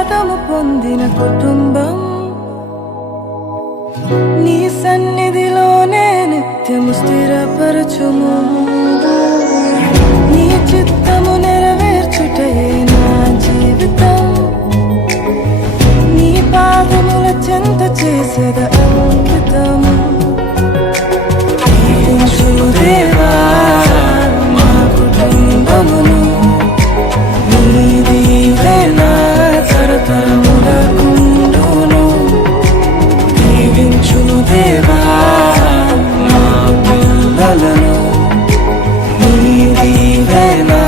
ఆశీర్వాదము పొందిన కుటుంబం. నీ సన్నిధిలోనే నిత్యము స్థిరపరచుము. నీ చిత్తము నెరవేర్చుటయే నా జీవితం. నీ పాదముల చెంత చేసేదా Hey, no.